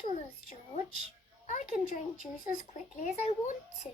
toddlers, George. I can drink juice as quickly as I want to.